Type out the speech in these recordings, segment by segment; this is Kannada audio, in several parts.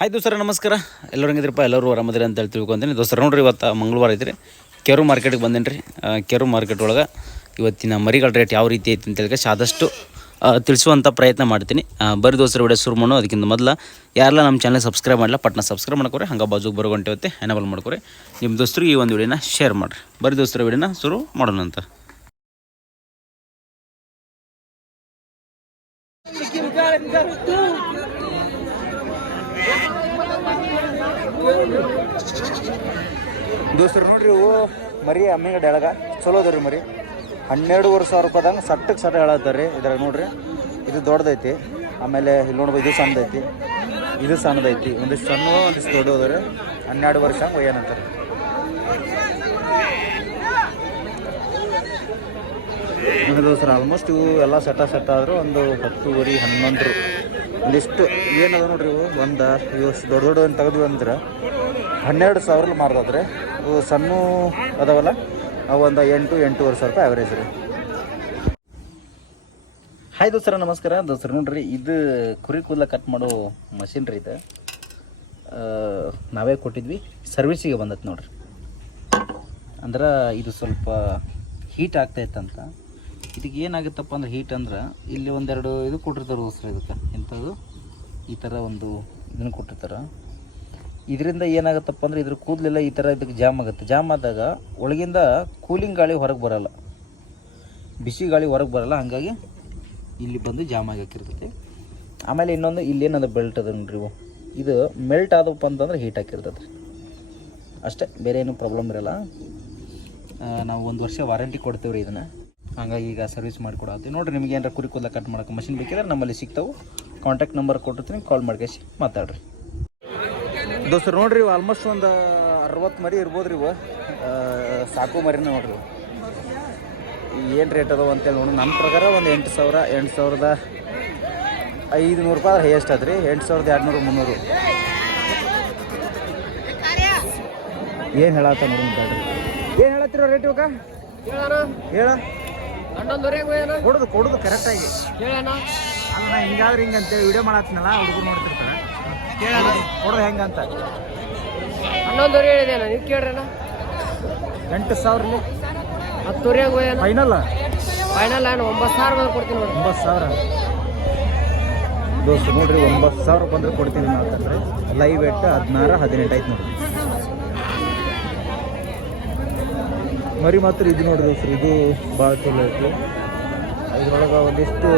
ಹಾಯ್ ದೋಸ್ತರ ನಮಸ್ಕಾರ. ಎಲ್ಲರೂ ಹೆಂಗಿದ್ರಪ್ಪ? ಎಲ್ಲರೂ ಆರಾಮದಿರಿ ಅಂತ ಹೇಳಿ ತಿಳ್ಕೊತೀನಿ. ದೋಸ್ತರ ನೋಡ್ರಿ, ಇವತ್ತು ಮಂಗಳವಾರ ಐತ್ರಿ. ಕೆರು ಮಾರ್ಕೆಟಿಗೆ ಬಂದೇನಿ ರೀ. ಕೆರು ಮಾರ್ಕೆಟ್ ಒಳಗೆ ಇವತ್ತಿನ ಮರಿಗಳ ರೇಟ್ ಯಾವ ರೀತಿ ಐತಿ ಅಂತೇಳಿ ಆದಷ್ಟು ತಿಳಿಸುವಂಥ ಪ್ರಯತ್ನ ಮಾಡ್ತೀನಿ. ಬರೀ ದೋಸ್ತರ ವಿಡಿಯೋ ಶುರು ಮಾಡೋ ಅದಕ್ಕಿಂತ ಮೊದಲು ಯಾರೆಲ್ಲ ನಮ್ಮ ಚಾನಲ್ ಸಬ್ಸ್ಕ್ರೈಬ್ ಮಾಡಲ್ಲ ಪಟ್ನ ಸಬ್ಸ್ಕ್ರೈಬ್ ಮಾಡ್ಕೊರಿ. ಹಂಗೆ ಬಾಜುಗೆ ಬರೋ ಗಂಟೆ ಹೊತ್ತೆ ಎನೇಬಲ್ ಮಾಡ್ಕೊರಿ. ನಿಮ್ಮ ದೋಸ್ತರಿಗೆ ಈ ಒಂದು ವಿಡಿಯೋನ ಶೇರ್ ಮಾಡಿರಿ. ಬರೀ ದೋಸ್ತರ ವಿಡಿಯೋನ ಶುರು ಮಾಡೋಣ ಅಂತ. ದೋಸ್ತರು ನೋಡ್ರಿ, ಇವು ಮರಿ ಅಮ್ಮಿಗಡೆ ಎಳಗ ಚಲೋ ಅದ ರೀ. ಮರಿ 12,500 ರೂಪಾಯಿದಂಗೆ ಸಟ್ಟಕ್ಕೆ ಸಟ್ಟ ಹೇಳತ್ತಾರೆ ರೀ. ಇದ್ರಾಗ ನೋಡ್ರಿ, ಇದು ದೊಡ್ಡದೈತಿ. ಆಮೇಲೆ ಇಲ್ಲಿ ನೋಡ್ಬೋದು, ಇದು ಸಣ್ಣದೈತಿ, ಇದು ಸಣ್ಣದೈತಿ. ಒಂದಿಷ್ಟು ಸಣ್ಣ ಒಂದಿಷ್ಟು ದೊಡ್ಡ ಹೋದ್ರೆ 12 ವರ್ಷ ಹಂಗೆ ಒಯ್ಯನಂತಾರೆ. ದೋಸ್ತರ ಆಲ್ಮೋಸ್ಟ್ ಇವು ಎಲ್ಲ ಸೆಟ್ ಆದರೂ ಒಂದು 10 11 ಒಂದಿಷ್ಟು ಏನದ ನೋಡ್ರಿ. ಇವು ಇವು ದೊಡ್ಡ ದೊಡ್ಡ ತೆಗೆದ್ವಿ ಅಂದ್ರೆ 12,000 ಮಾರ್ದವ್ರಿ. ಇವು ಸಣ್ಣ ಅದಾವಲ್ಲ, ಅವು ಒಂದು 8-8.5 ರೂಪಾಯಿ ಆವ್ರೇಜ್ ರೀ. ಹಾಯ್ ದೋಸ್ತರ ನಮಸ್ಕಾರ. ದೋಸ್ತರ ನೋಡ್ರಿ, ಇದು ಕುರಿ ಕೂದಲ ಕಟ್ ಮಾಡೋ ಮಷಿನ್ ರೀ. ಇದು ನಾವೇ ಕೊಟ್ಟಿದ್ವಿ, ಸರ್ವಿಸಿಗೆ ಬಂದೈತೆ ನೋಡ್ರಿ. ಅಂದ್ರೆ ಇದು ಸ್ವಲ್ಪ ಹೀಟ್ ಆಗ್ತಾಯಿತ್ತಂತ. ಇದಕ್ಕೆ ಏನಾಗುತ್ತಪ್ಪ ಅಂದ್ರೆ, ಹೀಟ್ ಅಂದ್ರೆ ಇಲ್ಲಿ ಒಂದೆರಡು ಇದು ಕೊಟ್ಟಿರ್ತಾರೆ ದೋಸ್ರ. ಇದಕ್ಕೆ ಇಂಥದ್ದು ಈ ಥರ ಒಂದು ಇದನ್ನು ಕೊಟ್ಟಿರ್ತಾರೆ. ಇದರಿಂದ ಏನಾಗುತ್ತಪ್ಪ ಅಂದ್ರೆ, ಇದ್ರ ಕೂದಲೆಲ್ಲ ಈ ಥರ ಇದಕ್ಕೆ ಜಾಮ್ ಆಗುತ್ತೆ. ಜಾಮ್ ಆದಾಗ ಒಳಗಿಂದ ಕೂಲಿಂಗ್ ಗಾಳಿ ಹೊರಗೆ ಬರೋಲ್ಲ, ಬಿಸಿ ಗಾಳಿ ಹೊರಗೆ ಬರೋಲ್ಲ. ಹಾಗಾಗಿ ಇಲ್ಲಿ ಬಂದು ಜಾಮ್ ಆಗಿ ಹಾಕಿರ್ತೈತಿ. ಆಮೇಲೆ ಇನ್ನೊಂದು ಇಲ್ಲೇನದು ಬೆಲ್ಟ್ ಅದ ನೋಡ್ರಿ, ಇದು ಮೆಲ್ಟ್ ಆದಪ್ಪ ಅಂತಂದ್ರೆ ಹೀಟ್ ಹಾಕಿರ್ತೈತೆ ರೀ. ಅಷ್ಟೇ, ಬೇರೆ ಏನೂ ಪ್ರಾಬ್ಲಮ್ ಇರೋಲ್ಲ. ನಾವು 1 ವರ್ಷ ವಾರಂಟಿ ಕೊಡ್ತೇವೆ ರೀ ಇದನ್ನು. ಹಾಗಾಗಿ ಈಗ ಸರ್ವಿಸ್ ಮಾಡಿಕೊಡತ್ತೀವಿ ನೋಡಿರಿ. ನಿಮಗೆ ಏನಾರ ಕುರಿ ಕೂದಲ ಕಟ್ ಮಾಡೋಕೆ ಮಷಿನ್ ಬೇಕಿದ್ರೆ ನಮ್ಮಲ್ಲಿ ಸಿಗ್ತಾವೆ. ಕಾಂಟ್ಯಾಕ್ಟ್ ನಂಬರ್ ಕೊಟ್ಟಿರ್ತೀನಿ, ಕಾಲ್ ಮಾಡ್ಕೇಸಿ ಮಾತಾಡ್ರಿ. ದೋಸ್ತರು ನೋಡ್ರಿ, ಆಲ್ಮೋಸ್ಟ್ ಒಂದು 60 ಮರಿ ಇರ್ಬೋದು ರೀ. ಇವು ಸಾಕು ಮರಿನ ನೋಡ್ರಿ. ಏನು ರೇಟ್ ಅದಾವ ಅಂತೇಳಿ ನೋಡಿ, ನನ್ನ ಪ್ರಕಾರ ಒಂದು 8,500 ರೂಪಾಯಿ ಆದ್ರೆ ಹೈಯೆಸ್ಟ್ ಆದ್ರಿ. 8,200-300 ಏನು ಹೇಳತ್ತ ನೋಡಿ. ಏನು ಹೇಳತ್ತಿರೋ ರೇಟ್ ಇವಾಗ? ಹೇಳ ಕೊಡುದು ಕರೆಕ್ಟಾಗಿ ಅಲ್ಲ. ನಾ ಹಿಂಗಾದ್ರೆ ಹಿಂಗಂತೇಳಿ ವಿಡಿಯೋ ಮಾಡತ್ತೀನಲ್ಲ, ಹುಡುಗರು ನೋಡ್ತಿರ್ತಾರೆ. ಕೇಳೋಣ ಕೊಡೋದು ಹೆಂಗಂತ. 11 ಹೇಳಿದೇನ, ನೀವು ಕೇಳ್ರಣ. 8,000 10 ಫೈನಲ್ ನಾನು 9,000 ಕೊಡ್ತೀನಿ ನೋಡಿ. 9,000 ದೋಸ್ತ ನೋಡ್ರಿ. 9,000 ಬಂದ್ರೆ ಕೊಡ್ತೀವಿ ಅಂತಂದ್ರೆ ಲೈವ್ ವೇಟ್ 16-18 ಆಯ್ತು ನೋಡ್ರಿ. ಮರಿ ಮಾತ್ರ ಇದು ನೋಡ್ರಿ ದೋಸ್ರು, ಇದು ಭಾಳ ಚಲೋ ಐತಿ. ಇದ್ರೊಳಗೆ ಒಂದಿಷ್ಟು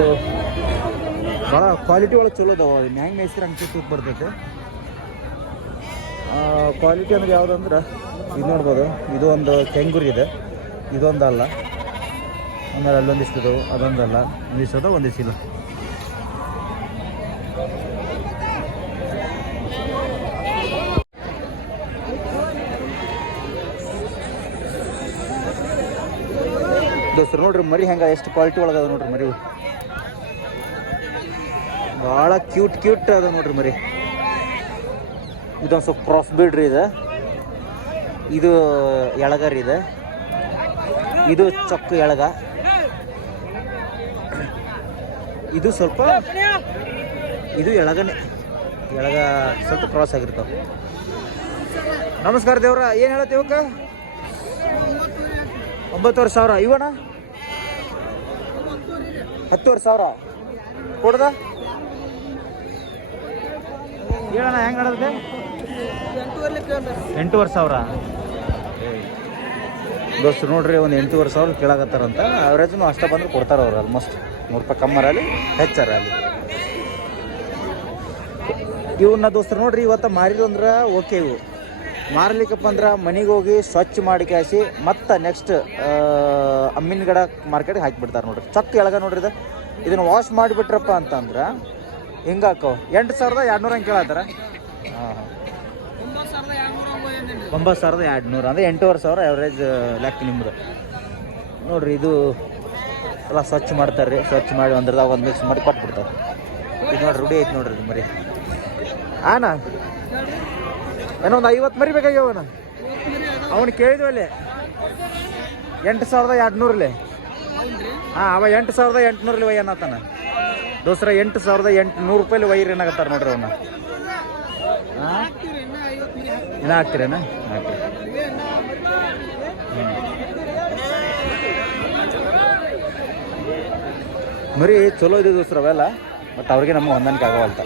ಭಾಳ ಕ್ವಾಲಿಟಿ ಒಳಗೆ ಚಲೋ ಅದಾವ. ಹ್ಯಾಂಗೆ ಮೇಯ್ಸ್ರಿ ಹಂಗೆ ತೂಕ ಬರ್ತೈತೆ. ಕ್ವಾಲಿಟಿ ಅಂದ್ರೆ ಯಾವುದಂದ್ರೆ ಇದು ನೋಡ್ಬೋದು. ಇದು ಒಂದು ಕೆಂಗುರಿ ಇದೆ, ಇದೊಂದಲ್ಲ. ಆಮೇಲೆ ಅಲ್ಲೊಂದಿಷ್ಟು ಇದಾವೆ, ಅದೊಂದಲ್ಲ. ಒಂದಿಷ್ಟು ಅದ, ಒಂದಿಷ್ಟು ಇಲ್ಲ. ದೋಸ್ತರು ನೋಡ್ರಿ, ಮರಿ ಹೆಂಗೆ ಎಷ್ಟು ಕ್ವಾಲಿಟಿ ಒಳಗದ ನೋಡ್ರಿ. ಮರಿ ಭಾಳ ಕ್ಯೂಟ್ ಅದ ನೋಡ್ರಿ ಮರಿ. ಇದೊಂದು ಸ್ವಲ್ಪ ಕ್ರಾಸ್ ಬೀಡ್ ರೀ. ಇದು ಎಳಗ ರೀ. ಇದು ಚೊಕ್ಕ ಎಳಗ. ಇದು ಸ್ವಲ್ಪ ಇದು ಎಳಗನೆ. ಎಳಗ ಸ್ವಲ್ಪ ಕ್ರಾಸ್ ಆಗಿರ್ತಾವ. ನಮಸ್ಕಾರ ದೇವ್ರ, ಏನು ಹೇಳತ್ತೆ ಇವಕ್ಕ? 9,500 ಇವಣ್ಣ. 10,000 ಕೊಡ್ದ ಹೇಳಣ್ಣ. ಹೆಂಗೆ ಆಡೋದು? 8,500 ದೋಸ್ತು ನೋಡ್ರಿ. ಒಂದು 8,500 ಕೇಳಾಕತ್ತಾರಂತ. ಅವರೇಜ್ನು ಅಷ್ಟ ಬಂದ್ರೆ ಕೊಡ್ತಾರೆ ಅವ್ರು. ಆಲ್ಮೋಸ್ಟ್ 100 ರೂಪಾಯಿ ಕಮ್ಮರಲ್ಲಿ ಹೆಚ್ಚರಲ್ಲಿ. ಇವನ್ನ ದೋಸ್ತರು ನೋಡ್ರಿ, ಇವತ್ತು ಮಾರಿದ್ರು ಅಂದ್ರೆ ಓಕೆ. ಇವು ಮಾರಲಿಕ್ಕಪ್ಪ ಅಂದ್ರೆ ಮನೆಗೆ ಹೋಗಿ ಸ್ವಚ್ಛ ಮಾಡಿ ಕ್ಯಾಸಿ ಮತ್ತು ನೆಕ್ಸ್ಟ್ ಅಮ್ಮಿನಗಡ ಮಾರ್ಕೆಟ್ಗೆ ಹಾಕಿಬಿಡ್ತಾರೆ ನೋಡ್ರಿ. ಚೊಕ್ಕ ಎಳಗ ನೋಡ್ರಿ. ಇದನ್ನು ವಾಶ್ ಮಾಡಿಬಿಟ್ರಪ್ಪ ಅಂತಂದ್ರೆ ಹಿಂಗೆ ಹಾಕೋ 8,200 ಹಂಗೆ ಕೇಳತ್ತಾರ. ಹಾಂ 9,200 ಅಂದರೆ 8,500 ಆವ್ರೇಜ್ ಲೆಕ್ಕ ನಿಮ್ಮದು ನೋಡ್ರಿ. ಇದು ಎಲ್ಲ ಸ್ವಚ್ಛ ಮಾಡ್ತಾರೆ ರೀ. ಸ್ವಚ್ಛ ಮಾಡಿ ಒಂದ್ರದಾಗ ಒಂದು ಮಿಕ್ಸ್ ಮಾಡಿ ಕೊಟ್ಬಿಡ್ತಾರೆ. ಇದು ನೋಡ್ರಿ, ರೂಢಿ ಐತೆ ನೋಡ್ರಿ ಇದು ಮರಿ. ಆನ ಏನೋ ಒಂದು 50 ಮರಿ ಬೇಕಾಗ್ಯವನ. ಅವನು ಕೇಳಿದ್ವಲ್ಲಿ 8,200 ಹಾಂ, ಅವ 8,800 ಒಯ್ಯನತ್ತಾನ ದೋಸ್ರ. 8,800 ರೂಪಾಯಿ ಒಯ್ಯಿರಿ ಏನಾಗತ್ತಾರ ನೋಡ್ರಿ ಅವನ್ನ. ಹಾಂ ಇನ್ನೂ ಹಾಕ್ತೀರೇನ ಹಾಕಿ. ಮರಿ ಚಲೋ ಇದೆ ದೋಸ್ತ್ರ ಅವೆಲ್ಲ, ಬಟ್ ಅವ್ರಿಗೆ ನಮ್ಮ ಹೊಂದಾಣಿಕೆ ಆಗವಲ್ತ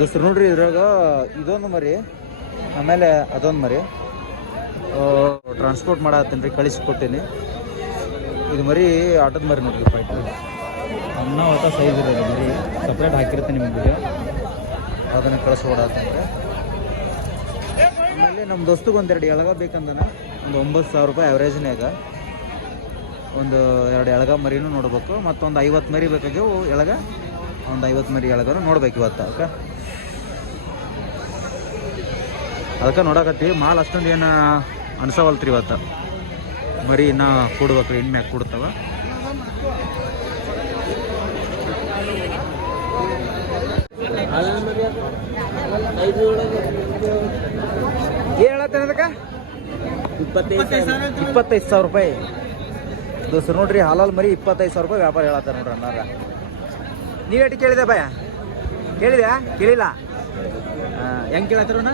ದೋಸ್ರು. ನೋಡ್ರಿ ಇದ್ರಾಗ ಇದೊಂದು ಮರಿ, ಆಮೇಲೆ ಅದೊಂದು ಮರಿ ಟ್ರಾನ್ಸ್ಪೋರ್ಟ್ ಮಾಡತ್ತೀನಿ ರೀ, ಕಳಿಸ್ಕೊಟ್ಟೀನಿ. ಇದು ಮರಿ ಆಟದ ಮರಿ ನೋಡ್ರಿ, ಫೈಟ್ ಅನ್ನ ಹೊತ್ತ ಸೈಜ್ ಇರೋದು ಮರಿ, ಸಪ್ರೇಟ್ ಹಾಕಿರ್ತೀನಿ ನಿಮಗೆ, ಅದನ್ನು ಕಳಿಸ್ಕೊಡತ್ತೀನಿ ರೀ. ಆಮೇಲೆ ನಮ್ಮ ದೋಸ್ತಿಗೆ ಒಂದೆರಡು ಎಳಗ ಬೇಕಂದನ, ಒಂದು 9,000 ರೂಪಾಯಿ ಆ್ಯಾವ್ರೇಜ್ನಾಗ ಒಂದು 2 ಎಳಗ ಮರಿನೂ ನೋಡ್ಬೇಕು, ಮತ್ತೊಂದು 50 ಮರಿ ಬೇಕಾಗ್ಯವು ಎಳಗ, ಒಂದು 50 ಮರಿ ಎಳಗನು ನೋಡ್ಬೇಕು ಇವತ್ತು. ಅದಕ್ಕೆ ನೋಡಕತ್ತೀವಿ. ಮಾಲ್ ಅಷ್ಟೊಂದು ಏನು ಅನ್ಸವಲ್ತ್ರಿ ಇವತ್ತು, ಮರಿ ಇನ್ನೂ ಕೊಡ್ಬೇಕು, ಇನ್ನು ಮ್ಯಾಗ ಕೊಡ್ತಾವ. ಏನು ಹೇಳತ್ತೇನೆ ಅದಕ್ಕೆ? 25,000 ರೂಪಾಯಿ ದೋಸ್ರು. ನೋಡ್ರಿ ಹಾಲಲ್ಲಿ ಮರಿ 25,000 ರೂಪಾಯಿ ವ್ಯಾಪಾರ ಹೇಳತ್ತಾರೆ ನೋಡ್ರಿ ಅನ್ನಾರ. ನೀವು ಎಷ್ಟು ಕೇಳಿದೆ ಭಯ? ಕೇಳಿದ್ಯಾ? ಕೇಳಿಲ್ಲ. ಹೆಂಗೆ ಕೇಳತ್ತಾರಣ್ಣ?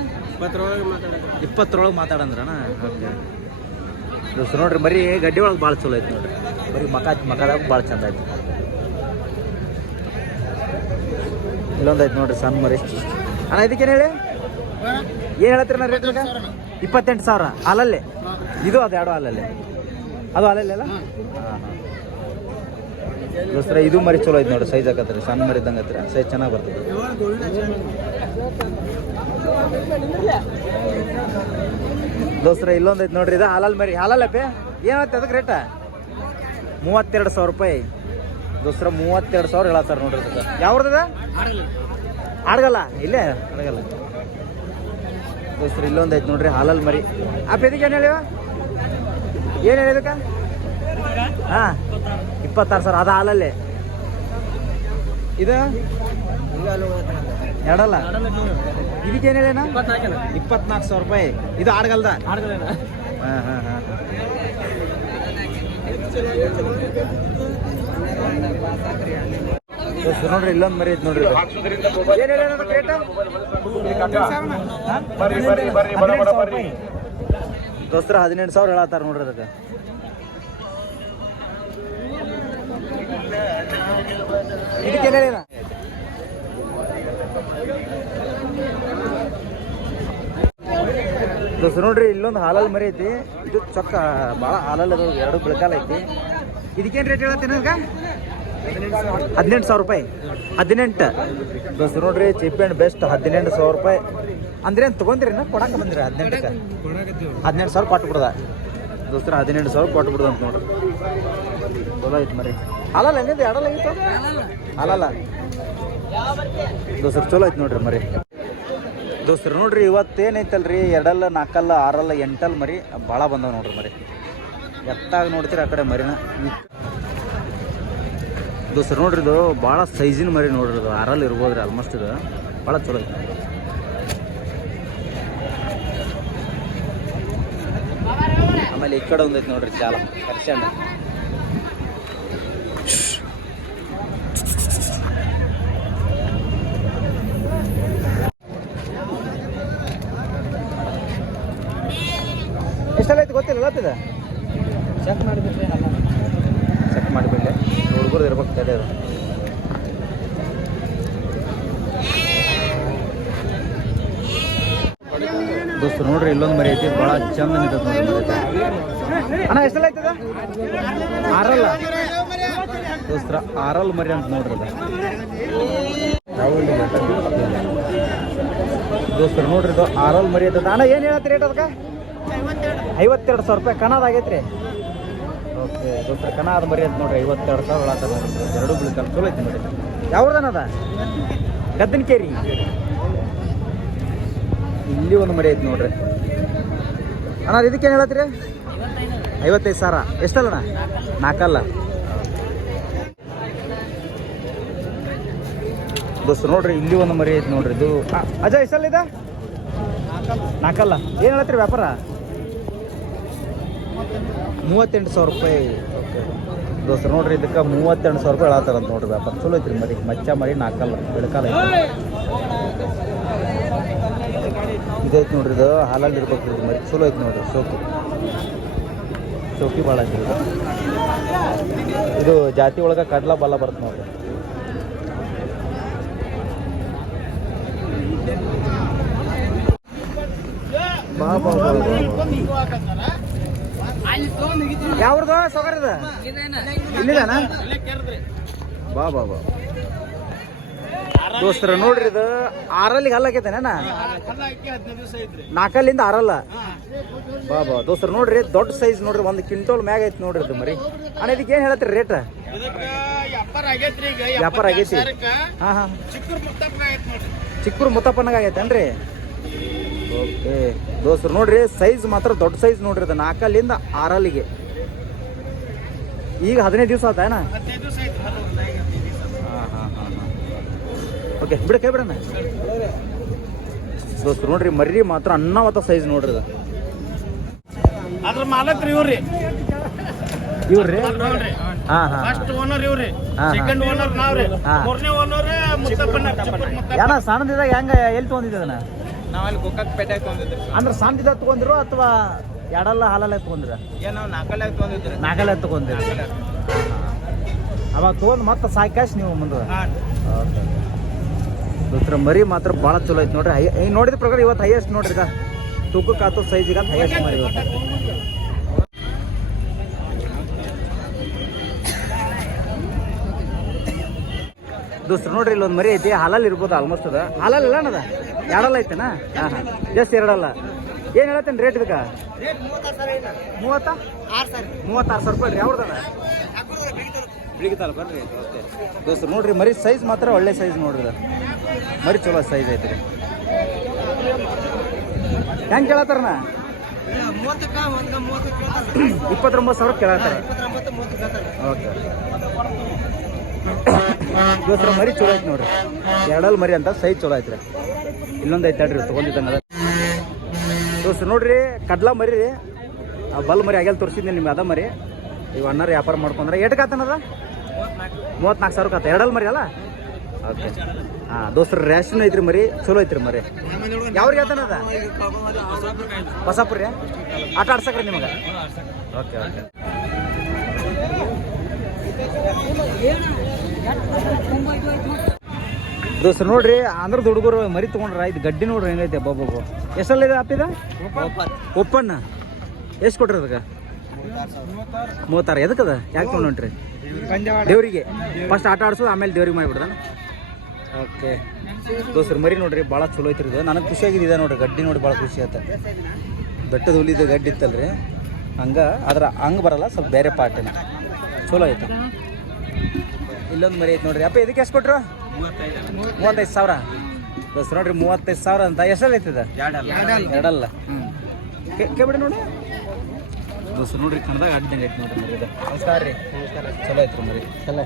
20 ಮಾತಾಡಂದ್ರಣ್ಣ. ಓಕೆ ದೋಸ್ರು. ನೋಡ್ರಿ ಮರಿ ಗಡ್ಡಿ ಒಳಗೆ ಭಾಳ ಚಲೋ ಐತೆ ನೋಡ್ರಿ, ಮರಿ ಮಕದಾಗ ಭಾಳ ಚಂದ ಐತೆ. ಇಲ್ಲೊಂದು ಐತೆ ನೋಡ್ರಿ ಸಣ್ಣ ಮರಿ. ಅಣ್ಣ ಇದಕ್ಕೇನು ಹೇಳಿ, ಏನು ಹೇಳತ್ತೀರಣ್ಣ ರೇಟ್? 28,000 ಹಾಲಲ್ಲಿ. ಇದು ಅದು ಎರಡು ಹಾಲಲ್ಲಿ, ಅದು ಹಾಲಲ್ಲಿ ಅಲ್ಲ? ಹಾಂ ಹಾಂ ದೋಸ್ರ ಇದು ಮರಿ ಚಲೋ ಐತೆ ನೋಡ್ರಿ, ಸೈಜ್ ಹಾಕತ್ರಿ, ಸಣ್ಣ ಮರಿ ಇದ್ದಂಗೆ ಹತ್ರ ಸೈಜ್ ಚೆನ್ನಾಗಿ ಬರ್ತದೆ ದೋಸ್ರ. ಇಲ್ಲೊಂದು ಐತೆ ನೋಡ್ರಿ, ಇದು ಹಾಲಲ್ಲಿ ಮರಿ, ಹಾಲಲ್ಲಪ್ಪೆ. ಏನತ್ತೆ ಅದಕ್ಕೆ ರೇಟ? 32,000 ರೂಪಾಯಿ ದೋಸ್ರ. 32,000 ಹೇಳತ್ತಾರೆ ನೋಡ್ರಿ ಅದಕ್ಕೆ. ಯಾವ್ದದ? ಆಡ್ಗಲ್ಲ, ಇಲ್ಲೇ ಆಡ್ಗಲ್ಲ ದೋಸ್ರ. ಇಲ್ಲೊಂದು ಐತೆ ನೋಡ್ರಿ ಹಾಲಲ್ಲಿ ಮರಿ. ಆ ಇದಕ್ಕೆ ಏನು ಹೇಳಿವ? ಏನು ಹೇಳಿದಕ್ಕೆ? ಹಾಂ 26,000 ಅದು ಹಾಲಲ್ಲಿ. ಇದು ಎರಡಲ್ಲ, ಇದಕ್ಕೇನು ಹೇಳೇನ? 24,000 ರೂಪಾಯಿ. ಇದು ಆಡ್ಗಲ್ದ? ಹಾಂ ಹಾಂ ಹಾಂ ನೋಡ್ರಿ. ಇಲ್ಲೊಂದು ಮರಿ ಐತೆ ನೋಡ್ರಿ. ಏನು ಹೇಳ ರೇಟ್? ದೋಸ್ತರ 18,000 ಹೇಳತ್ತಾರ ನೋಡ್ರಿ ಅದಕ್ಕೆ. ಇದಕ್ಕೇನು ಹೇಳಿನ? ದೋಸ್ತ ನೋಡ್ರಿ ಇಲ್ಲೊಂದು ಹಾಲಲ್ಲಿ ಮರಿ ಐತಿ. ಇದು ಚೊಕ್ಕ ಭಾಳ ಹಾಲಲ್ಲಿ ಅದು, 2 ಬಿಳಕಾಲ ಐತಿ. ಇದಕ್ಕೇನು ರೇಟ್ ಹೇಳತ್ತೀನಿ ಅದಕ್ಕೆ? 18,000 ರೂಪಾಯಿ. 18 ದೋಸ್ತ ನೋಡ್ರಿ, ಚೀಪ್ ಆ್ಯಂಡ್ ಬೆಸ್ಟ್ 18,000 ರೂಪಾಯಿ. ಅಂದ್ರೆ ಏನು ತೊಗೊಂಡ್ರಿ ನಾ ಕೊಡಕ್ಕೆ ಬಂದ್ರಿ? 18ಕ್ಕೆ 18,000 ಕೊಟ್ಟು ಬಿಡ್ದ ದೋಸ್ತರ. 18,000 ಕೊಟ್ಟು ಬಿಡ್ದ ಅಂತ ನೋಡ್ರಿ. ಚಲೋ ಐತಿ ಮರಿ. ಹಾಲಲ್ಲ ಹೆಂಗಿದೆ? ಎರಡಲ್ಲ ಆಗಿತ್ತು ಹಾಲಲ್ಲ ದೋಸ್ತರ. ಚಲೋ ಐತಿ ನೋಡ್ರಿ ಮರಿ ದೋಸ್ತರ. ನೋಡ್ರಿ ಇವತ್ತೇನೈತಲ್ರಿ, 2, 4, 6, 8 ಮರಿ ಭಾಳ ಬಂದವ ನೋಡ್ರಿ ಮರಿ. ಎತ್ತಾಗ ನೋಡ್ತೀರಿ ಆ ಕಡೆ ಮರಿನ ದೋಸ್ತರ. ನೋಡ್ರಿ ಇದು ಭಾಳ ಸೈಜಿನ ಮರಿ ನೋಡ್ರಿ, ಇದು 6 ಇರ್ಬೋದ್ರಿ ಆಲ್ಮೋಸ್ಟ್. ಇದು ಭಾಳ ಚಲೋ ಐತಿ. ಆಮೇಲೆ ಈ ಕಡೆ ಒಂದೈತಿ ನೋಡ್ರಿ ಚಾಲ ಕರ್ಸಂಡ. ಎಷ್ಟೆಲ್ಲ ಐತಿ ಗೊತ್ತಿಲ್ಲ ಲಪ್ಪಿದ? Check ಮಾಡಿಬಿಟ್ರಿ, check ಮಾಡಿಬಿಡ್ಲೆ. ಹುಡುಗರು ಇರ್ಬೇಕು ತಡೆ ಅದು. ದೋಸ್ತು ನೋಡ್ರಿ ಇಲ್ಲೊಂದು ಮರಿ ಐತಿ, ಭಾಳ ಚಂದ ನಿಂತೈತೆ ನೋಡ್ರಿ. ಅಣ್ಣ ಎಷ್ಟೆಲ್ಲ ಐತದ? 6 ದೋಸ್ತ್ರ 6 ಮರಿ ಅಂತ ನೋಡ್ರಿ ಅದು ದೋಸ್ತರ. ನೋಡ್ರಿ ಇದು 6 ಮರಿ ಐತದ. ಅಣ್ಣ ಏನು ಹೇಳತ್ತಿ ರೇಟ್ ಅದಕ್ಕೆ? 52,000 ರೂಪಾಯಿ. ಕಣದಾಗೈತ್ರಿ. ಓಕೆ ದೋಸ್ತರ, ಕಣ ಅದು ಮರಿ ಅಂತ ನೋಡ್ರಿ 52,000 ಹೇಳತ್ತಾರ. 2 ಬಿಳಿತಾರ ಚಲೋ ಐತಿ ನೋಡಿ. ಯಾವ್ದನದ? ಗದ್ದನಕೇರಿ. ಇಲ್ಲಿ ಒಂದು ಮರಿ ಐತಿ ನೋಡ್ರಿ. ಅಣ್ಣ ಇದಕ್ಕೇನು ಹೇಳತ್ತೀರಿ? 55,000. ಎಷ್ಟಲ್ಲಣ್ಣ? 4 ದೋಸ್ತ. ನೋಡ್ರಿ ಇಲ್ಲಿ ಒಂದು ಮರಿ ಐತಿ ನೋಡ್ರಿ. ಇದು ಅಜಯ್ ಎಷ್ಟಲ್ಲ ಇದೆ? 4 ಏನು ಹೇಳತ್ತೀರಿ ವ್ಯಾಪಾರ? 38,000 ರೂಪಾಯಿ. ಓಕೆ ದೋಸ್ತರು ನೋಡ್ರಿ ಇದಕ್ಕೆ 32,000 ರೂಪಾಯಿ ಹೇಳತ್ತಾರಂತ ನೋಡ್ರಿ ವ್ಯಾಪಾರ. ಚಲೋ ಐತ್ರಿ ಮರಿ, ಮಚ್ಚ ಮರಿ, ನಾಲ್ಕಲ್ಲ ಬೆಳಕಾಲ ಐತಿ. ಇದೈತೆ ನೋಡ್ರಿ, ಇದು ಹಾಲಲ್ಲಿ ಇರ್ಬೇಕು ಇದು ಮರಿ. ಚಲೋ ಐತಿ ನೋಡ್ರಿ, ಚೌಕಿ ಭಾಳ ಐತಿ ಇದು ಜಾತಿ ಒಳಗೆ ಕಡ್ಲ ಬಲ್ಲ ಬರುತ್ತೆ ನೋಡ್ರಿ. ಬಾ ಬಾ ಬಾ ಯಾವ್ದು ಸೊಗರದ ಇಲ್ಲಿದಾನ? ಬಾ ಬಾ ಬಾ ದೋಸ್ತರ ನೋಡ್ರಿ, ಇದು 6 ಹಲ್ಲಾಕೈತೇನ? 4 6 ಬಾ ಬಾ ದೋಸ್ತರ ನೋಡ್ರಿ, ದೊಡ್ಡ ಸೈಜ್ ನೋಡ್ರಿ, 1 ಕ್ವಿಂಟಲ್ ಮ್ಯಾಗ ಐತಿ ನೋಡ್ರಿ ಇದು ಮರಿ. ಅಣ್ಣ ಇದಕ್ಕೆ ಏನು ಹೇಳತ್ರಿ ರೇಟ್? ವ್ಯಾಪಾರ ಆಗೈತಿ. ಹಾಂ ಹಾಂ, ಚಿಕ್ಕೂರು ಮುತ್ತಪ್ಪನಾಗ ಆಗೈತೇನ್ರಿ? ಓಕೆ ದೋಸ್ತರು ನೋಡ್ರಿ, ಸೈಜ್ ಮಾತ್ರ ದೊಡ್ಡ ಸೈಜ್ ನೋಡ್ರಿ, ಅದು 4 6 ಈಗ 15 ದಿವಸ ಆತ ಅಣ್ಣ? ಹಾಂ ಹಾಂ ಹಾಂ ಹಾಂ ಓಕೆ ಬಿಡ ಕೈ ಬಿಡಣ್ಣ. ದೋಸ್ತರು ನೋಡ್ರಿ, ಮರ್ರಿ ಮಾತ್ರ ಅನ್ನವತ್ತ ಸೈಜ್ ನೋಡ್ರಿ ಅದು. ಅದ್ರ ಮಾಲಕ್ರಿ ಇವ್ರಿ ಹಾಂ ಹಾಂ ಫಸ್ಟ್ ಓನರ್ ಇವ್ರಿ, ಸೆಕೆಂಡ್ ಓನರ್ ನಾವ್ರಿ, ಮೂರನೇ ಓನರ್ ಮುತ್ತಪ್ಪನ. ಏನ ಸಣ್ಣದಿದಾಗ ಹೆಂಗ ಎಲ್ಲಿ ತೊಗೊಂಡಿದ್ದೆ ಅದನ್ನ? ನಾವಲ್ಲಿ ಗೋಕಾಕ್ ಪೇಟೆಗೆ ತೊಗೊಂಡಿದ್ರಿ. ಅಂದ್ರೆ ಸಣ್ಣದಿದ್ದಾಗ ತೊಗೊಂಡ್ರು ಅಥವಾ ಎರಡಲ್ಲ ಹಾಲಲ್ಲ ತೊಗೊಂಡ್ರ? ಏನ್ ನಾವು 4 ತೊಗೊಂಡಿದ್ರಿ. 4 ತೊಗೊಂಡ್ರಿ. ಅವಾಗ ತೊಗೊಂಡು ಮತ್ತೆ ಸಾಕಾಶ್ ನೀವು ಮುಂದೆ. ದೋಸ್ತರ ಮರಿ ಮಾತ್ರ ಭಾಳ ಚಲೋ ಐತಿ ನೋಡ್ರಿ. ನೋಡಿದ ಪ್ರಕಾರ ಇವತ್ತು ಹೈಯೆಸ್ಟ್ ನೋಡ್ರಿ, ಈಗ ತೂಕಕ್ಕೆ ಆತು ಸೈಜಿಗೆ ಅಂತ ಹೈಯೆಸ್ಟ್ ಮರಿ ಇವತ್ತು. ದೋಸ್ತರ ನೋಡ್ರಿ, ಇಲ್ಲೊಂದು ಮರಿ ಐತಿ, ಹಾಲಲ್ಲಿ ಇರ್ಬೋದು ಆಲ್ಮೋಸ್ಟ್. ಅದ ಹಾಲಲ್ಲ ಅದ? ಎರಡಲ್ಲ ಐತೆನಾ? ಹಾಂ ಹಾಂ, ಜಸ್ಟ್ ಎರಡಲ್ಲ. ಏನು ಹೇಳತ್ತೇನೆ ರೇಟ್ ಇದಕ್ಕೆ? 36,000 ರೂಪಾಯಿ ರೀ. ಯಾವ್ದದ? ಬಿಳಿಗಿತಾಲ ಬರ್ರಿ. ಓಕೆ ದೋಸ್ತರು ನೋಡ್ರಿ, ಮರಿ ಸೈಜ್ ಮಾತ್ರ ಒಳ್ಳೆ ಸೈಜ್ ನೋಡ್ರಿ, ಇದು ಮರಿ ಚಲೋ ಸೈಜ್ ಐತ್ರಿ. ಹೆಂಗೆ ಕೇಳತ್ತಾರಣ್ಣ? 29,000 ಕೇಳತ್ತಾರ. ಓಕೆ ದೋಸ್ತರ ಮರಿ ಚಲೋ ಐತಿ ನೋಡ್ರಿ, ಎರಡಲ್ಲಿ ಮರಿ ಅಂತ ಸೈಜ್ ಚಲೋ ಐತ್ರಿ. ಇಲ್ಲೊಂದು ಐತೆ ನೋಡ್ರಿ ತೊಗೊಂಡಿದ್ದಂಗ. ದೋಸ್ತರು ನೋಡ್ರಿ, ಕಡ್ಲಾ ಮರಿ ರೀ, ಬಲ್ ಮರಿ ಆಗ್ಯಾಲ ತೋರಿಸಿದ್ನಿ ನಿಮ್ಗೆ. ಅದ ಮರಿ ಇವು ಅಣ್ಣಾರು ವ್ಯಾಪಾರ ಮಾಡ್ಕೊಂಡ್ರೆ ಎಷ್ಟಕ್ಕೆ ಆತನದ? 34,000 ಆತ. ಎರಡಲ್ಲಿ ಮರಿ ಅಲ್ಲ? ಓಕೆ ಹಾಂ ದೋಸ್ತರ ರ್ಯಾಶನ್ ಐತ್ರಿ ಮರಿ, ಚಲೋ ಐತ್ರಿ ಮರಿ. ಯಾವ್ರಿಗೆ ಆತನದ? ಹೊಸಾಪುರ ರೀ? ಆಟ ಆಡ್ಸಕ್ರಿ ನಿಮಗೆ? ಓಕೆ ಓಕೆ ದೋಸ್ತರು ನೋಡ್ರಿ, ಆಂಧ್ರದ ಹುಡುಗರು ಮರಿ ತೊಗೊಂಡ್ರ. ಇದು ಗಡ್ಡಿ ನೋಡ್ರಿ ಹೆಂಗೈತೆ ಬಾಬು. ಎಷ್ಟಲ್ಲಿದೆ ಅಪ್ಪಿದ? ಒಪ್ಪಣ್ಣ ಎಷ್ಟು ಕೊಟ್ರಿ ಅದಕ್ಕೆ? 36,000. ಎದಕ್ಕದ? ಯಾಕೆ ತೊಗೊಂಡ್ರಿ? ದೇವ್ರಿಗೆ ಫಸ್ಟ್ ಆಟ ಆಡ್ಸೋದು, ಆಮೇಲೆ ದೇವ್ರಿಗೆ ಮಾಡಿಬಿಡ್ದ. ಓಕೆ ದೋಸ್ತರು ಮರಿ ನೋಡ್ರಿ, ಭಾಳ ಚಲೋ ಐತ್ರಿ ಇದು. ನನಗೆ ಖುಷಿಯಾಗಿದೆ ನೋಡ್ರಿ, ಗಡ್ಡಿ ನೋಡಿ ಭಾಳ ಖುಷಿ ಆಯ್ತು. ಬೆಟ್ಟದ ಹುಲಿದು ಗಡ್ಡಿ ಇತ್ತಲ್ರಿ, ಹಂಗೆ ಅದ್ರ ಹಂಗೆ ಬರಲ್ಲ, ಸ್ವಲ್ಪ ಬೇರೆ ಪಾರ್ಟಿನ ಚಲೋ ಐತೆ. ಇಲ್ಲೊಂದು ಮರಿ ಐತೆ ನೋಡ್ರಿ. ಅಪ್ಪ ಇದಕ್ಕೆ ಎಷ್ಟು ಕೊಟ್ರು? 35,000. ದೋಸ್ತು ನೋಡ್ರಿ, 35,000 ಅಂತ. ಎಷ್ಟಲ್ಲಿ ಐತಿದ? ಎರಡಲ್ಲ. ಕೇಳ್ಬಿಡಿ ನೋಡಿ ದೋಸ್ತು ನೋಡ್ರಿ, ಕನ್ನದಾಗ ಅಡ್ಡಂಗೆ ಐತೆ ನೋಡ್ರಿ ಮರಿ ಇದು. ನಮಸ್ಕಾರ ರೀ. ಚಲೋ ಐತ್ರಿ ಮರಿ. ಚಲೋ